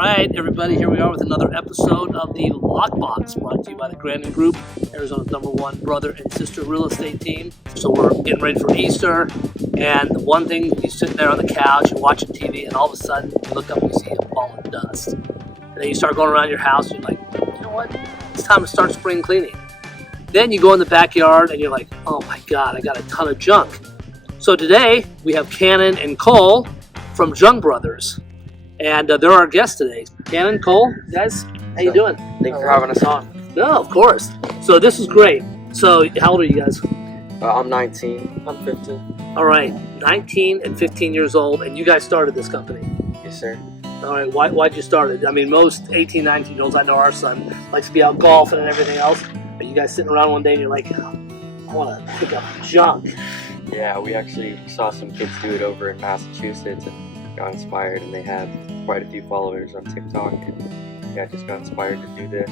right, everybody, here we are with another episode of the LOCKBOX, brought to you by the GRANDON GROUP, Arizona's #1 brother and sister real estate team. So we're getting ready for Easter, and the one thing, you're sitting there on the couch, you're watching TV, and all of a sudden, you look up and you see a ball of dust. And then you start going around your house, and you're like, you know what, it's time to start spring cleaning. Then you go in the backyard, and you're like, oh my God, I got a ton of junk. So today, we have Cannon and Cole from Junk Brothers. And they're our guests today. Cannon, Cole, guys, how you doing? Thanks for having us on. No, of course. So this is great. So how old are you guys? I'm 19. I'm 15. All right, 19 and 15 years old, and you guys started this company. Yes, sir. All right, why'd you start it? I mean, most 18, 19-year-olds, I know our son, likes to be out golfing and everything else. But you guys sitting around one day and you're like, I want to pick up junk. Yeah, we actually saw some kids do it over in Massachusetts and got inspired, and they had quite a few followers on TikTok, and yeah, just got inspired to do this,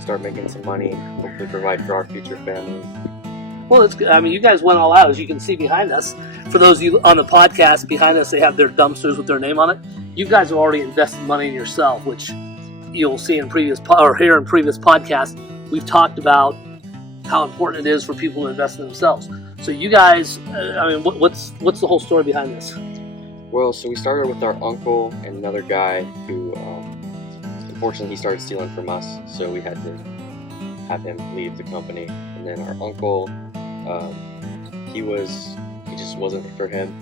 start making some money, hopefully provide for our future families. Well, it's good. I mean, you guys went all out, as you can see behind us. For those of you on the podcast, behind us, they have their dumpsters with their name on it. You guys have already invested money in yourself, which you'll see in previous hear in previous podcasts. We've talked about how important it is for people to invest in themselves. So you guys, I mean, what's the whole story behind this? Well, so we started with our uncle and another guy who, unfortunately, he started stealing from us, so we had to have him leave the company. And then our uncle, he just wasn't for him,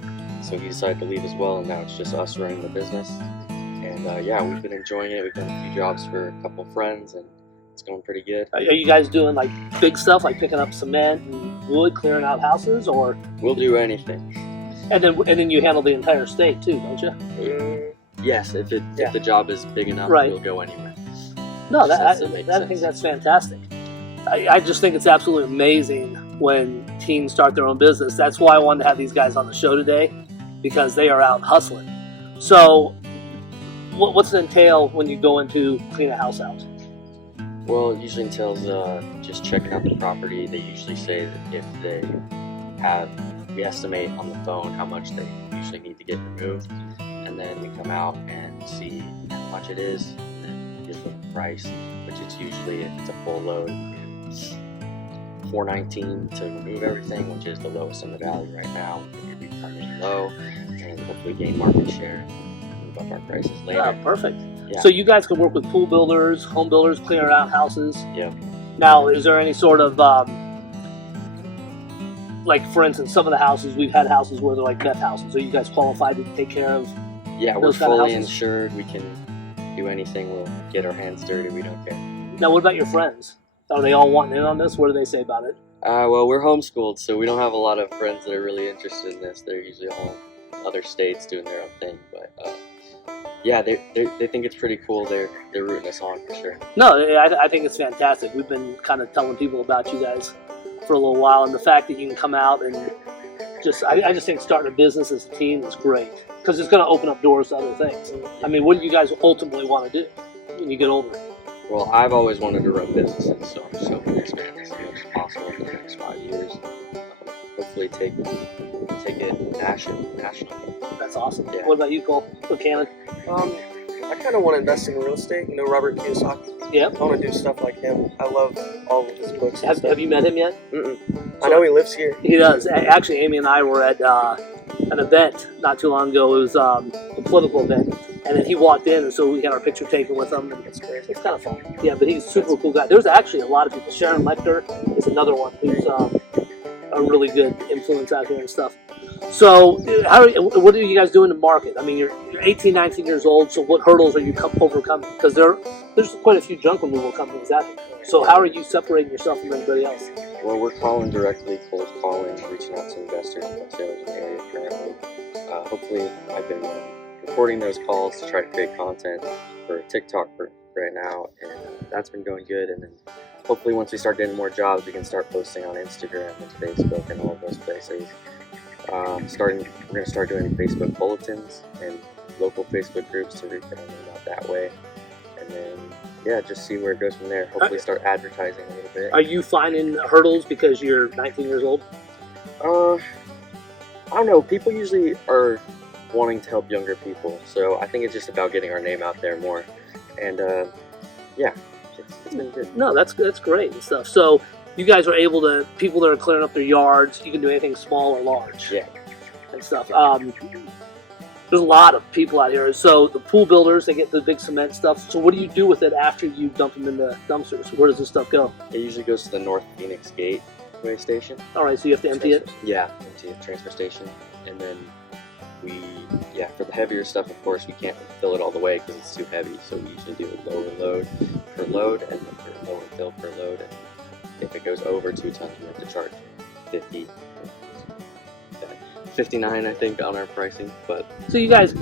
so he decided to leave as well, and now it's just us running the business. And yeah, we've been enjoying it. We've done a few jobs for a couple of friends, and it's going pretty good. Are you guys doing like big stuff, like picking up cement and wood, clearing out houses, or? We'll do anything. And then you handle the entire state too, don't you? Yes, if the job is big enough, right. We'll go anywhere. No, I think that's fantastic. I just think it's absolutely amazing when teens start their own business. That's why I wanted to have these guys on the show today, because they are out hustling. So, what's it entail when you go into clean a house out? Well, it usually entails just checking out the property. They usually say that if they have, we estimate on the phone how much they usually need to get removed, and then we come out and see how much it is, and then give them the price, which is usually, if it's a full load, it's $419 to remove everything, which is the lowest in the valley right now. We come in low and hopefully gain market share and move up our prices later. Perfect. Yeah. So you guys can work with pool builders, home builders, clearing out houses. Yeah. Now, is there any sort of like, for instance, some of the houses, we've had houses where they're like meth houses. Are you guys qualified to take care of? Yeah, we're those kind of fully houses? insured. We can do anything. We'll get our hands dirty. We don't care. Now, what about your friends? Are they all wanting in on this? What do they say about it? Well, we're homeschooled, so we don't have a lot of friends that are really interested in this. They're usually all in other states doing their own thing. But yeah, they think it's pretty cool. They're rooting us on for sure. No, I think it's fantastic. We've been kind of telling people about you guys for a little while, and the fact that you can come out and I just think starting a business as a team is great, because it's going to open up doors to other things. I mean, what do you guys ultimately want to do when you get older? Well, I've always wanted to run businesses, so I'm just hoping to expand as much as possible in the next 5 years. Hopefully take it national. That's awesome. Yeah. What about you, Cole? So, Cannon? I kind of want to invest in real estate. You know, Robert Kiyosaki. Yeah. I want to do stuff like him. I love all of his books. Have you met him yet? I know he lives here. He does. Actually, Amy and I were at an event not too long ago. It was a political event. And then he walked in, and so we got our picture taken with him. And it's great. It's kind of fun. Yeah, but he's a super cool guy. There's actually a lot of people. Sharon Lecter is another one who's a really good influence out here and stuff. So, what are you guys doing to market? I mean, you're 18, 19 years old, so what hurdles are you overcoming? Because there's quite a few junk removal companies out here. So how are you separating yourself from anybody else? Well, we're calling directly, cold calling, reaching out to investors and wholesalers in the area currently. Hopefully, I've been recording those calls to try to create content for TikTok for right now, and that's been going good. And then hopefully once we start getting more jobs, we can start posting on Instagram and Facebook and all of those places. We're going to start doing Facebook bulletins and local Facebook groups to reach out that way. And then, yeah, just see where it goes from there. Hopefully start advertising a little bit. Are you finding hurdles because you're 19 years old? I don't know. People usually are wanting to help younger people. So I think it's just about getting our name out there more. And yeah, it's been good. No, that's great and stuff. So you guys are able to, people that are clearing up their yards, you can do anything small or large. Yeah. And stuff. There's a lot of people out here. So the pool builders, they get the big cement stuff. So what do you do with it after you dump them in the dumpsters? Where does this stuff go? It usually goes to the North Phoenix Gateway station. All right, so you have to empty it? Yeah, empty it, transfer station. And then for the heavier stuff, of course, we can't fill it all the way because it's too heavy. So we usually do a lower load per load and then lower fill per load. And if it goes over 2 tons, we have to charge 59, I think, on our pricing. But you guys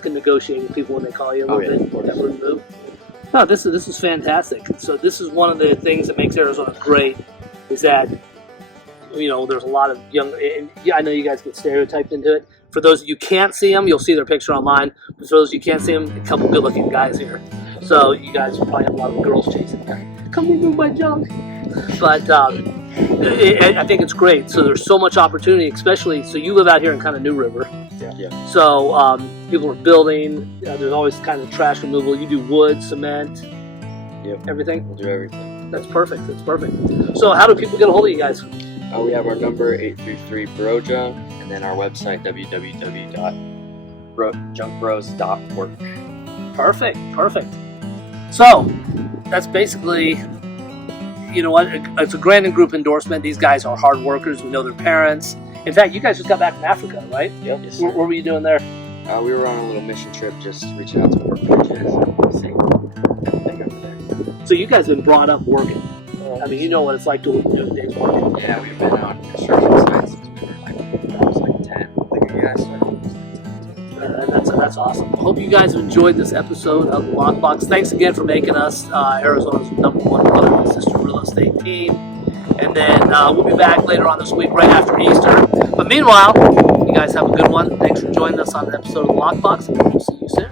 can negotiate with people when they call you a little bit. That would move. No, this is fantastic. So this is one of the things that makes Arizona great, is that there's a lot of young. And I know you guys get stereotyped into it. For those of you who can't see them, you'll see their picture online. But for those of you who can't see them, a couple good-looking guys here. So you guys will probably have a lot of girls chasing them. Come remove my junk. But I think it's great. So there's so much opportunity, especially, so you live out here in kind of New River. Yeah. So people are building. There's always kind of trash removal. You do wood, cement, everything? We'll do everything. That's perfect. So how do people get a hold of you guys? We have our number, 833-BROJUNK, and then our website, www.junkbros.org. Perfect. So that's basically, it's a Grandon Group endorsement. These guys are hard workers. We know their parents. In fact, you guys just got back from Africa, right? Yep. Yes, sir. What were you doing there? We were on a little mission trip, just reaching out to orphanages and seeing everything over there. So you guys have been brought up working. I mean, you know what it's like to do a day's work. Yeah, we've been on construction sites since we were I was 10. I think you guys started. That's awesome. Hope you guys have enjoyed this episode of the Lockbox. Thanks again for making us Arizona's #1 brother and sister real estate team. And then we'll be back later on this week, right after Easter. But meanwhile, you guys have a good one. Thanks for joining us on an episode of the Lockbox, and we'll see you soon.